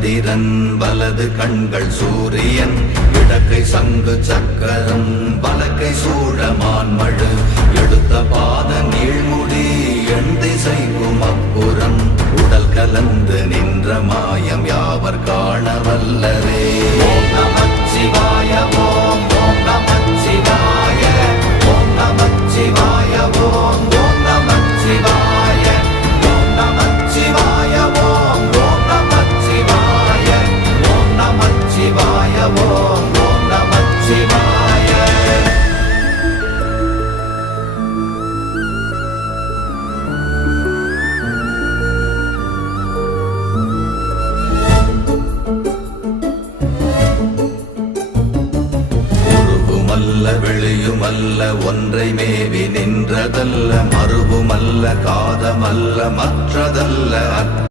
சந்திரன் வலது கண்கள் சூரியன் இடக்கை சங்கு சக்கரம் வலக்கை சூழமான்மழு எடுத்த பாத நீழ்முடி எண் திசைக்கும் அப்புறம் உடல் கலந்து நின்ற மாயம் யாவர் காண வல்லரே. ஓம் நமச்சிவாய ஓம் ஓம் நமச்சிவாய ஓம் நமச்சிவாய ஓம் ஓம் நமச்சிவாய ஓம் நமச்சிவாய ஓம் ஓம் நமச்சிவாய ஓம் நமச்சிவாய ஓம் ஓம் நமச்சிவாய. வெளியுமல்ல ஒன்றை மேவி நின்றதல்ல மறுவுமல்ல காதமல்ல மற்றதல்ல